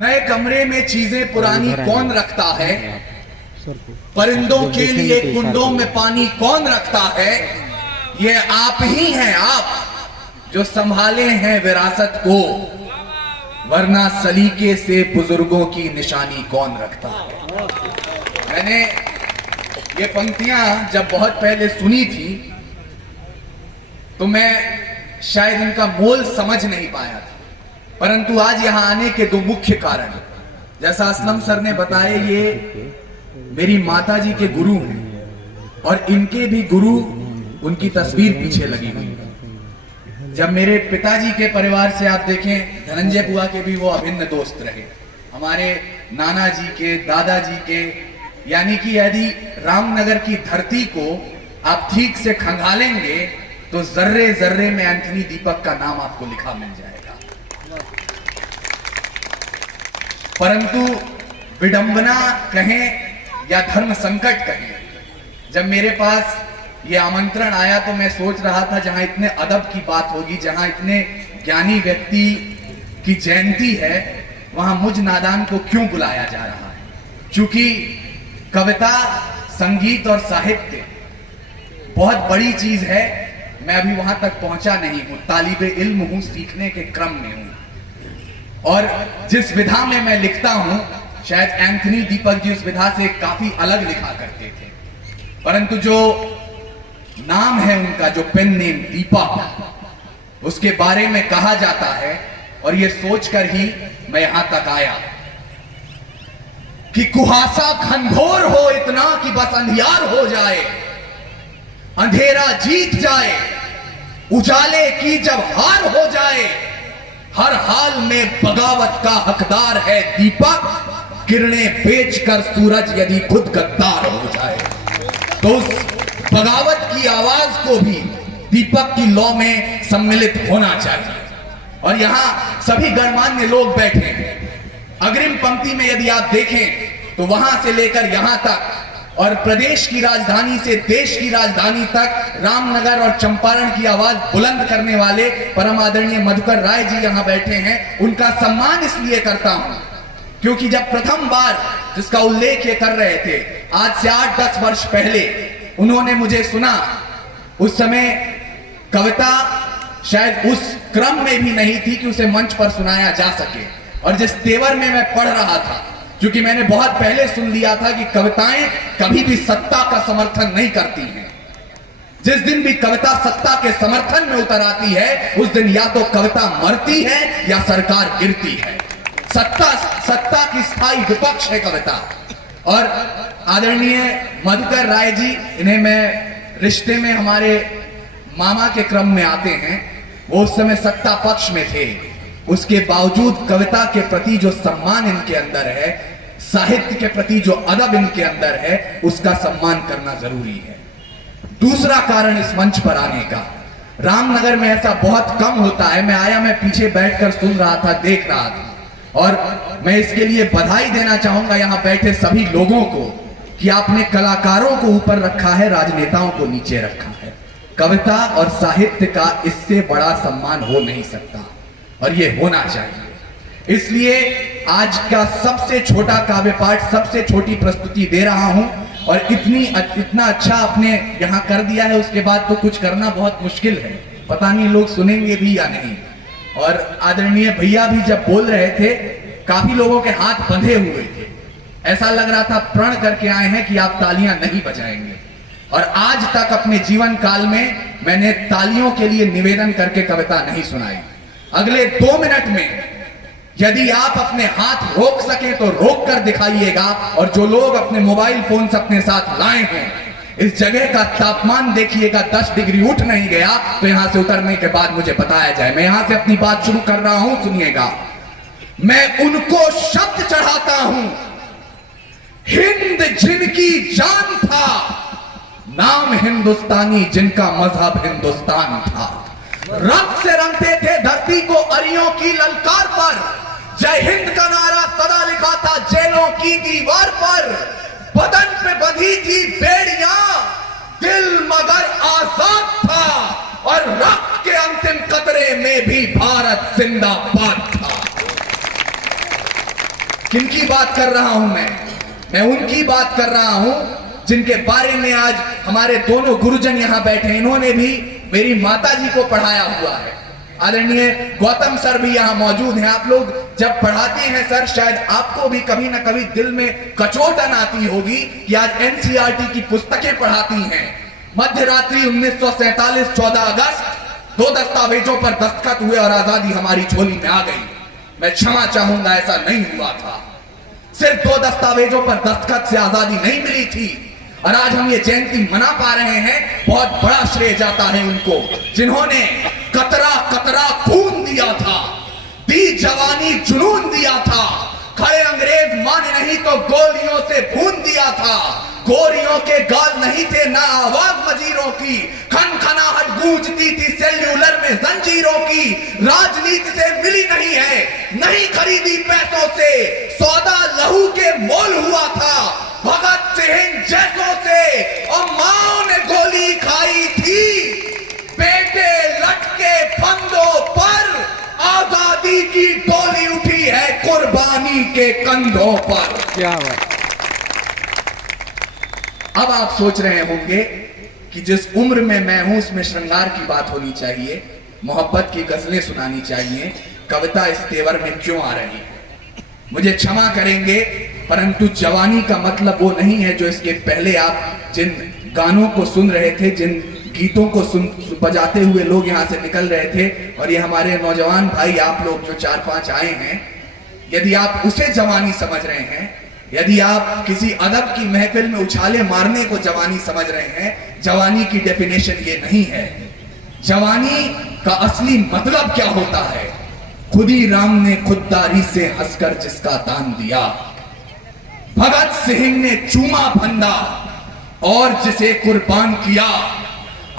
नए कमरे में चीजें पुरानी कौन रखता है? परिंदों के लिए कुंडों में पानी कौन रखता है? ये आप ही हैं, आप जो संभाले हैं विरासत को, वरना सलीके से बुजुर्गों की निशानी कौन रखता है? मैंने ये पंक्तियां जब बहुत पहले सुनी थी तो मैं शायद इनका मोल समझ नहीं पाया था, परंतु आज यहां आने के दो मुख्य कारण, जैसा असलम सर ने बताया, ये मेरी माताजी के गुरु हैं और इनके भी गुरु, उनकी तस्वीर पीछे लगी हुई है। जब मेरे पिताजी के परिवार से आप देखें, धनंजय बुआ के भी वो अभिन्न दोस्त रहे, हमारे नाना जी के, दादाजी के, यानी कि यदि रामनगर की धरती को आप ठीक से खंगालेंगे तो जर्रे जर्रे में एंथनी दीपक का नाम आपको लिखा मिल जाएगा। परंतु विडंबना कहें या धर्म संकट कहें, जब मेरे पास ये आमंत्रण आया तो मैं सोच रहा था जहां इतने अदब की बात होगी, जहां इतने ज्ञानी व्यक्ति की जयंती है, वहां मुझ नादान को क्यों बुलाया जा रहा है? क्योंकि कविता, संगीत और साहित्य बहुत बड़ी चीज है। मैं अभी वहां तक पहुंचा नहीं हूं, तालिबे इल्म हूं, सीखने के क्रम में हूं, और जिस विधा में मैं लिखता हूं, शायद एंथनी दीपक जी उस विधा से काफी अलग लिखा करते थे, परंतु जो नाम है उनका, जो पेन नेम दीपक, उसके बारे में कहा जाता है, और ये सोचकर ही मैं यहां तक आया कि कुहासा घनघोर हो इतना कि बस अंधियार हो जाए, अंधेरा जीत जाए, उजाले की जब हार हो जाए, हर हाल में बगावत का हकदार है दीपक, किरणें बेचकर सूरज यदि खुद गद्दार हो जाए, तो उस बगावत की आवाज को भी दीपक की लौ में सम्मिलित होना चाहिए। और यहां सभी गणमान्य लोग बैठे हैं। अग्रिम पंक्ति में यदि आप देखें तो वहां से लेकर यहां तक, और प्रदेश की राजधानी से देश की राजधानी तक, रामनगर और चंपारण की आवाज बुलंद करने वाले परम आदरणीय मधुकर राय जी यहां बैठे हैं। उनका सम्मान इसलिए करता हूं क्योंकि जब प्रथम बार, जिसका उल्लेख ये कर रहे थे, आज से 8-10 वर्ष पहले उन्होंने मुझे सुना, उस समय कविता शायद उस क्रम में भी नहीं थी कि उसे मंच पर सुनाया जा सके, और जिस तेवर में मैं पढ़ रहा था, क्योंकि मैंने बहुत पहले सुन लिया था कि कविताएं कभी भी सत्ता का समर्थन नहीं करती हैं। जिस दिन भी कविता सत्ता के समर्थन में उतर आती है, उस दिन या तो कविता मरती है या सरकार गिरती है। सत्ता की स्थायी विपक्ष है कविता। और आदरणीय मधुकर राय जी, इन्हें मैं रिश्ते में हमारे मामा के क्रम में आते हैं, वो उस समय सत्ता पक्ष में थे, उसके बावजूद कविता के प्रति जो सम्मान इनके अंदर है, साहित्य के प्रति जो अदब इनके अंदर है, उसका सम्मान करना जरूरी है। दूसरा कारण इस मंच पर आने का, रामनगर में ऐसा बहुत कम होता है। मैं आया, मैं पीछे बैठकर सुन रहा था, देख रहा था, और मैं इसके लिए बधाई देना चाहूंगा यहां बैठे सभी लोगों को कि आपने कलाकारों को ऊपर रखा है, राजनेताओं को नीचे रखा है। कविता और साहित्य का इससे बड़ा सम्मान हो नहीं सकता, और ये होना चाहिए। इसलिए आज का सबसे छोटा काव्य पाठ, सबसे छोटी प्रस्तुति दे रहा हूं, और इतना अच्छा आपने यहां कर दिया है, उसके बाद तो कुछ करना बहुत मुश्किल है। पता नहीं लोग सुनेंगे भी या नहीं। और आदरणीय भैया भी जब बोल रहे थे, काफी लोगों के हाथ बंधे हुए थे, ऐसा लग रहा था प्रण करके आए हैं कि आप तालियां नहीं बजाएंगे। और आज तक अपने जीवन काल में मैंने तालियों के लिए निवेदन करके कविता नहीं सुनाई। अगले 2 मिनट में यदि आप अपने हाथ रोक सके तो रोक कर दिखाइएगा, और जो लोग अपने मोबाइल फोन अपने साथ लाए हैं, इस जगह का तापमान देखिएगा, 10 डिग्री उठ नहीं गया तो यहां से उतरने के बाद मुझे बताया जाए। मैं यहां से अपनी बात शुरू कर रहा हूं, सुनिएगा। मैं उनको शब्द चढ़ाता हूं, हिंद जिनकी जान था, नाम हिंदुस्तानी जिनका मजहब हिंदुस्तान था, रक्त से रंगते थे धरती को अरियों की ललकार पर, जय हिंद का नारा सदा लिखा था जेलों की दीवार पर, बदन पे बंधी थी बेड़ियां, दिल मगर आजाद था, और रक्त के अंतिम कतरे में भी भारत जिंदाबाद था। किनकी बात कर रहा हूं मैं उनकी बात कर रहा हूं जिनके बारे में आज हमारे दोनों गुरुजन यहां बैठे, इन्होंने भी मेरी माता जी को पढ़ाया हुआ है। आदरणीय गौतम सर भी यहां मौजूद हैं। आप लोग जब पढ़ाते हैं सर, शायद आपको भी कभी ना कभी दिल में कचोटन आती होगी कि आज एनसीईआरटी की पुस्तकें पढ़ाती हैं। मध्य रात्रि 1947 14 अगस्त 2 दस्तावेजों पर दस्तखत हुए और आजादी हमारी झोली में आ गई। मैं क्षमा चाहूंगा, ऐसा नहीं हुआ था। सिर्फ 2 दस्तावेजों पर दस्तखत से आजादी नहीं मिली थी। और आज हम ये जयंती मना पा रहे हैं, बहुत बड़ा श्रेय जाता है उनको जिन्होंने कतरा कतरा खून दिया था, दी जवानी जुनून दिया था, खड़े अंग्रेज माने नहीं तो गोलियों से भून दिया था। गोरियों के गाल नहीं थे ना आवाज मजीरों की, खनखनाहट गूंजती थी सेल्यूलर में जंजीरों की। राजनीति से मिली नहीं है, नहीं खरीदी पैसों से, सौदा लहू के मोल हुआ था। भगत सिंह जैसों से और मां ने गोली खाई थी, बेटे लटके फंदों पर, आजादी की डोली उठी है कुर्बानी के कंधों पर। क्या बात। अब आप सोच रहे होंगे कि जिस उम्र में मैं हूं उसमें श्रृंगार की बात होनी चाहिए, मोहब्बत की गजलें सुनानी चाहिए, कविता इस तेवर में क्यों आ रही है। मुझे क्षमा करेंगे, परंतु जवानी का मतलब वो नहीं है जो इसके पहले आप जिन गानों को सुन रहे थे, जिन गीतों को बजाते हुए लोग यहां से निकल रहे थे। और ये हमारे नौजवान भाई आप लोग जो 4-5 आए हैं, यदि आप उसे जवानी समझ रहे हैं, यदि आप किसी अदब की महफिल में उछाले मारने को जवानी समझ रहे हैं, जवानी की डेफिनेशन ये नहीं है। जवानी का असली मतलब क्या होता है? खुदी राम ने खुददारी से हंसकर जिसका दान दिया, भगत सिंह ने चूमा फंदा और जिसे कुर्बान किया,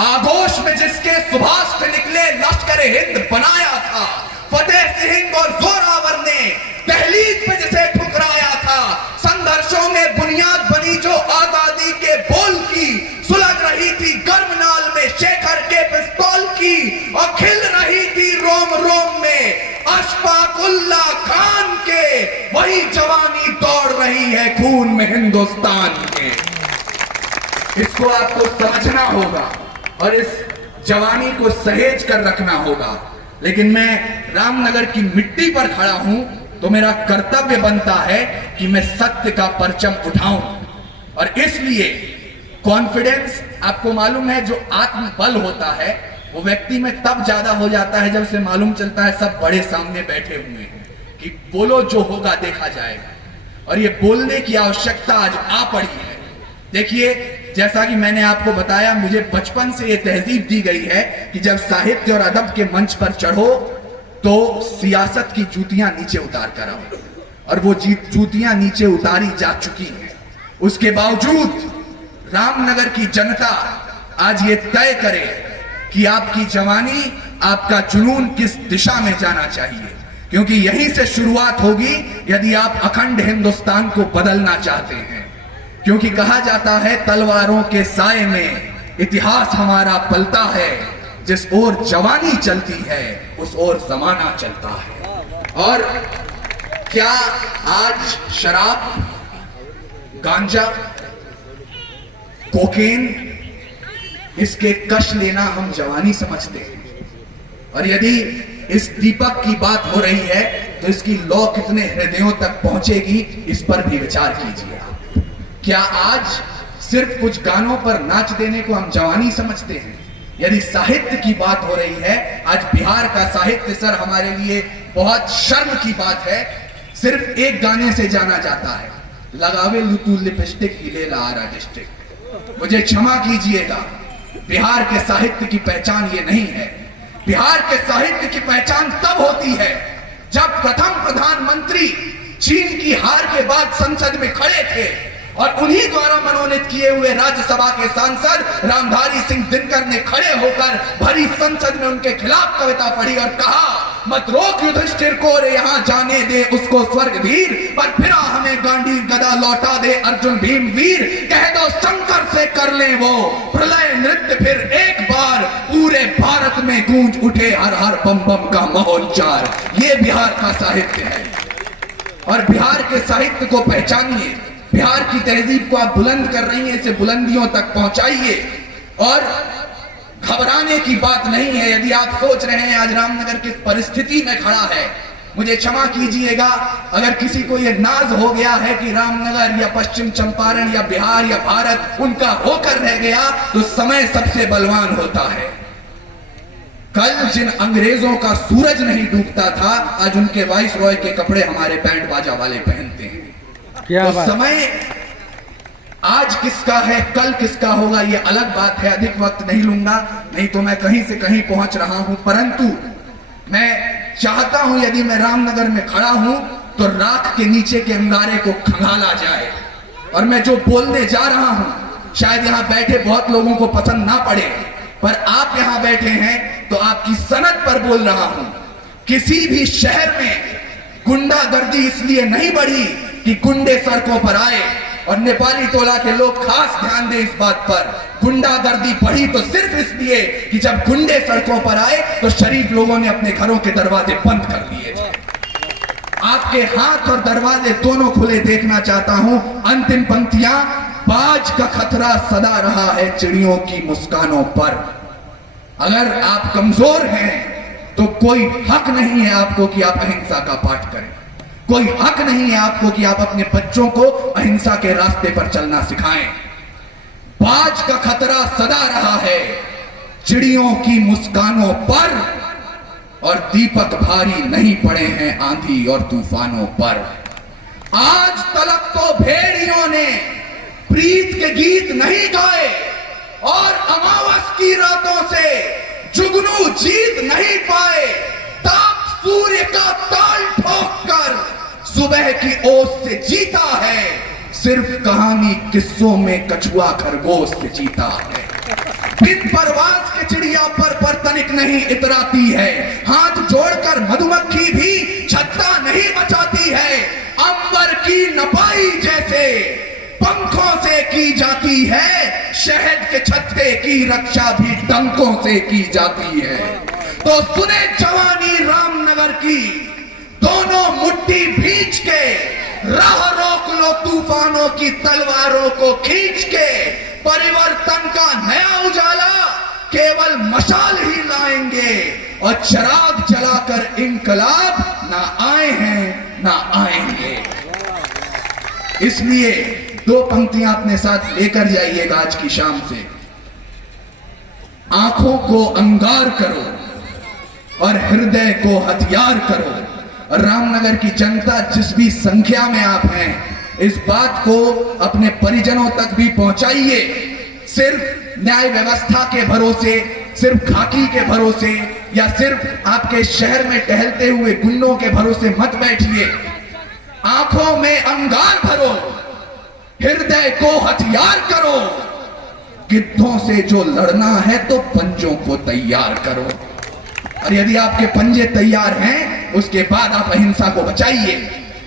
आगोश में जिसके सुभाष से निकले लश्कर हिंद बनाया था, फतेह सिंह और जोरावर ने दहलीज पे जिसे ठुकराया था, संघर्षों में बुनियाद बनी जो आजादी के बोल की, सुलग रही थी गर्म नाल में शेखर के पिस्तौल की, और खिल रही थी रोम रोम में अशफाकुल्ला खान के, वही जवानी दौड़ रही है खून में हिंदुस्तान के। इसको आपको समझना होगा और इस जवानी को सहेज कर रखना होगा। लेकिन मैं रामनगर की मिट्टी पर खड़ा हूं तो मेरा कर्तव्य बनता है कि मैं सत्य का परचम उठाऊं। और इसलिए कॉन्फिडेंस, आपको मालूम है, जो आत्मबल होता है वो व्यक्ति में तब ज्यादा हो जाता है जब से मालूम चलता है सब बड़े सामने बैठे हुए हैं कि बोलो जो होगा देखा जाएगा। और ये बोलने की आवश्यकता आज आ पड़ी है। देखिए, जैसा कि मैंने आपको बताया, मुझे बचपन से ये तहजीब दी गई है कि जब साहित्य और अदब के मंच पर चढ़ो तो सियासत की जूतियां नीचे उतार कर आओ। और वो जूतियां नीचे उतारी जा चुकी हैं। उसके बावजूद रामनगर की जनता आज ये तय करे कि आपकी जवानी, आपका जुनून किस दिशा में जाना चाहिए, क्योंकि यहीं से शुरुआत होगी यदि आप अखंड हिंदुस्तान को बदलना चाहते हैं। क्योंकि कहा जाता है तलवारों के साए में इतिहास हमारा पलता है, जिस ओर जवानी चलती है उस ओर जमाना चलता है। और क्या आज शराब, गांजा, कोकेन, इसके कश लेना हम जवानी समझते हैं? और यदि इस दीपक की बात हो रही है तो इसकी लौ कितने हृदयों तक पहुंचेगी, इस पर भी विचार कीजिए आप। क्या आज सिर्फ कुछ गानों पर नाच देने को हम जवानी समझते हैं? यदि साहित्य की बात हो रही है, आज बिहार का साहित्य सर हमारे लिए बहुत शर्म की बात है, सिर्फ एक गाने से जाना जाता है, लगावे लुतू लिपस्टिक हिले लारा डिस्ट्रिक्ट। मुझे क्षमा कीजिएगा, बिहार के साहित्य की पहचान ये नहीं है। बिहार के साहित्य की पहचान तब होती है जब प्रथम प्रधानमंत्री चीन की हार के बाद संसद में खड़े थे और उन्हीं द्वारा मनोनीत किए हुए राज्यसभा के सांसद रामधारी सिंह दिनकर ने खड़े होकर भरी संसद में उनके खिलाफ कविता पढ़ी और कहा, मत रोक युधिष्ठिर को रे यहाँ जाने दे उसको स्वर्गधीर, पर फिर हमें गांडी गदा लौटा दे अर्जुन भीम वीर, कह दो शंकर से कर ले वो प्रलय नृत्य फिर एक बार, पूरे भारत में गूंज उठे हर हर बम बम का महोच्चार। ये बिहार का साहित्य है। और बिहार के साहित्य को पहचानिए, बिहार की तहजीब को आप बुलंद कर रही हैं, इसे बुलंदियों तक पहुंचाइए। और घबराने की बात नहीं है। यदि आप सोच रहे हैं आज रामनगर किस परिस्थिति में खड़ा है, मुझे क्षमा कीजिएगा अगर किसी को यह नाज हो गया है कि रामनगर या पश्चिम चंपारण या बिहार या भारत उनका होकर रह गया, तो समय सबसे बलवान होता है। कल जिन अंग्रेजों का सूरज नहीं डूबता था, आज उनके वाइस रॉय के कपड़े हमारे बैंड बाजा वाले पहनते हैं। क्या तो समय आज किसका है, कल किसका होगा, यह अलग बात है। अधिक वक्त नहीं लूंगा, नहीं तो मैं कहीं से कहीं पहुंच रहा हूं। परंतु मैं चाहता हूं यदि मैं रामनगर में खड़ा हूं तो राख के नीचे के अंगारे को खंगाला जाए। और मैं जो बोलने जा रहा हूं शायद यहां बैठे बहुत लोगों को पसंद ना पड़े, पर आप यहां बैठे हैं तो आपकी सनद पर बोल रहा हूं। किसी भी शहर में गुंडागर्दी इसलिए नहीं बढ़ी कि गुंडे सड़कों पर आए, और नेपाली टोला के लोग खास ध्यान दें इस बात पर, गुंडागर्दी बढ़ी तो सिर्फ इसलिए कि जब गुंडे सड़कों पर आए तो शरीफ लोगों ने अपने घरों के दरवाजे बंद कर दिए थे। आपके हाथ और दरवाजे दोनों खुले देखना चाहता हूं। अंतिम पंक्तियां, बाज का खतरा सदा रहा है चिड़ियों की मुस्कानों पर। अगर आप कमजोर हैं तो कोई हक नहीं है आपको कि आप अहिंसा का पाठ करें, कोई हक नहीं है आपको कि आप अपने बच्चों को अहिंसा के रास्ते पर चलना सिखाएं। बाज का खतरा सदा रहा है चिड़ियों की मुस्कानों पर, और दीपक भारी नहीं पड़े हैं आंधी और तूफानों पर। आज तलक तो भेड़ियों ने प्रीत के गीत नहीं गाए, और अमावस की रातों से जुगनू जीत नहीं पाए। ताप सूर्य का ताल ठोक कर सुबह की ओस से जीता है, सिर्फ कहानी किस्सों में कछुआ खरगोश से जीता है। बिन परवाज के चिड़िया पर तनिक नहीं इतराती है, हाथ जोड़कर मधुमक्खी भी छत्ता नहीं बचाती है। अंबर की नपाई जैसे पंखों से की जाती है, शहद के छत्ते की रक्षा भी डंकों से की जाती है। तो सुने जवानी रामनगर की, दोनों मुट्ठी भींच के राह रोक लो तूफानों की तलवारों को खींच के। परिवर्तन का नया उजाला केवल मशाल ही लाएंगे, और चिराग जलाकर इनकलाब ना आए हैं ना आएंगे। इसलिए दो पंक्तियां अपने साथ लेकर जाइएगा आज की शाम से। आंखों को अंगार करो और हृदय को हथियार करो। रामनगर की जनता जिस भी संख्या में आप हैं, इस बात को अपने परिजनों तक भी पहुंचाइए। सिर्फ न्याय व्यवस्था के भरोसे, सिर्फ खाकी के भरोसे, या सिर्फ आपके शहर में टहलते हुए गुंडों के भरोसे मत बैठिए। आंखों में अंगार भरो, हृदय को हथियार करो। गिद्धों से जो लड़ना है तो पंजों को तैयार करो, और यदि आपके पंजे तैयार हैं उसके बाद आप अहिंसा को बचाइए।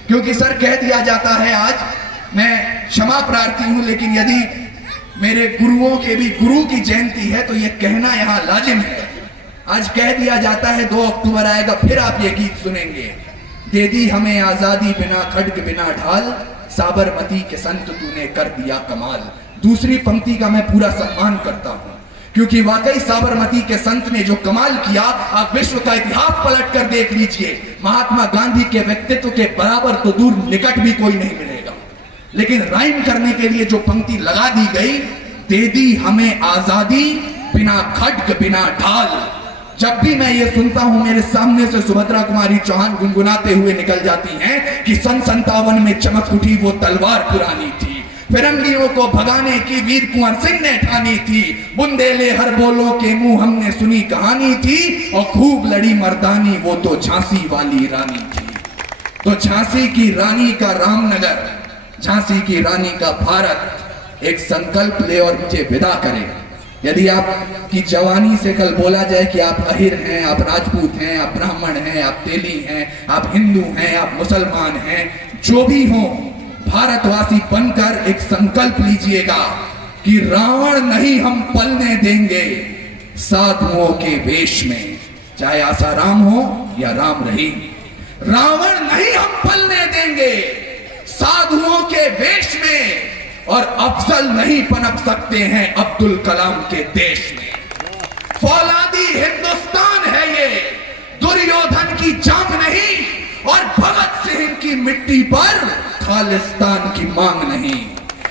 क्योंकि सर कह दिया जाता है, आज मैं क्षमा प्रार्थी हूं, लेकिन यदि मेरे गुरुओं के भी गुरु की जयंती है तो यह कहना यहां लाजिम है। आज कह दिया जाता है 2 अक्टूबर आएगा फिर आप ये गीत सुनेंगे, दे दी हमें आजादी बिना खड्ग बिना ढाल, साबरमती के संत तूने कर दिया कमाल। दूसरी पंक्ति का मैं पूरा सम्मान करता हूं, क्योंकि वाकई साबरमती के संत ने जो कमाल किया, आप विश्व का इतिहास पलट कर देख लीजिए। महात्मा गांधी के व्यक्तित्व के बराबर तो दूर निकट भी कोई नहीं मिलेगा। लेकिन राइम करने के लिए जो पंक्ति लगा दी गई, दे दी हमें आजादी बिना खड्ग बिना ढाल। जब भी मैं ये सुनता हूं, मेरे सामने से सुभद्रा कुमारी चौहान गुनगुनाते हुए निकल जाती हैं कि सन 57 में चमक उठी वो तलवार पुरानी थी, फिरंगियों को भगाने की वीर कुंवर सिंह ने ठानी थी, बुंदेले हर बोलों के मुंह हमने सुनी कहानी थी, और खूब लड़ी मर्दानी वो तो झांसी वाली रानी थी। तो झांसी की रानी का रामनगर, झांसी की रानी का भारत एक संकल्प ले और मुझे विदा करे। यदि आपकी जवानी से कल बोला जाए कि आप अहिर हैं, आप राजपूत हैं, आप ब्राह्मण हैं, आप तेली हैं, आप हिंदू हैं, आप मुसलमान हैं, जो भी हो, भारतवासी बनकर एक संकल्प लीजिएगा कि रावण नहीं हम पलने देंगे साधुओं के वेश में, चाहे आसाराम हो या राम रहीम। रावण नहीं हम पलने देंगे साधुओं के वेश में, और अफजल नहीं पनप सकते हैं अब्दुल कलाम के देश में। फौलादी हिंदुस्तान है ये, दुर्योधन की जंग नहीं, और भगत सिंह की मिट्टी पर खालिस्तान की मांग नहीं।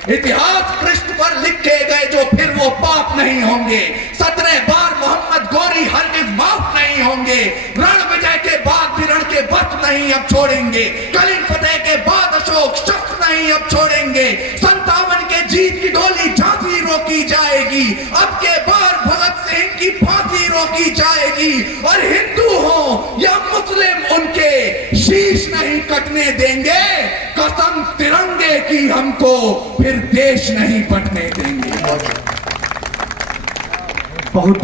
इतिहास पृष्ठ पर लिखे गए जो फिर वो पाप नहीं होंगे। 17 बार मोहम्मद गोरी हरगिज माफ नहीं होंगे। रण विजय के बाद भी रण के वक्त नहीं अब छोड़ेंगे। कलिंग फतेह के बाद अशोक शस्त्र नहीं अब छोड़ेंगे। 57 के जीत की डोली झांसी रोकी जाएगी। अब के बार भगत सिंह की फांसी रोकी जाएगी। और हिंदू हो या मुस्लिम उनके शीश नहीं कटने देंगे। कसम तिरंगे की हमको, फिर देश नहीं बंटने देंगे। बहुत